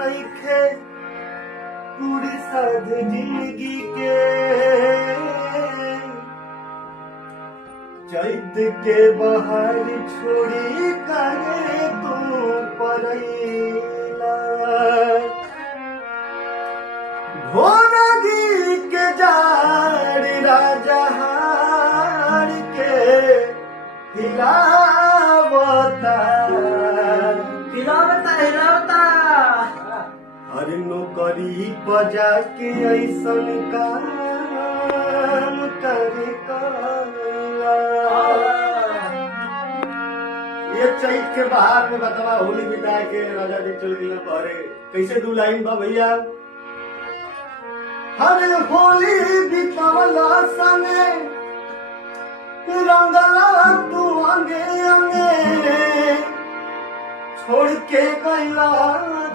नइखे पूरी साध जिंदगी के चैत के बहार छोड़ी करे तू परैला भोरगी के जाड़ राजा हार के हिलावता हर नौकरी बजा के ऐसन काम करे ये चैत के बाहर में बतवा होली बिता के राजा जी चल गए पहरे कैसे दू लाइन बा भैया हर होली बितावला संगे रंगला तू अंगे अंगे छोड़ के गईला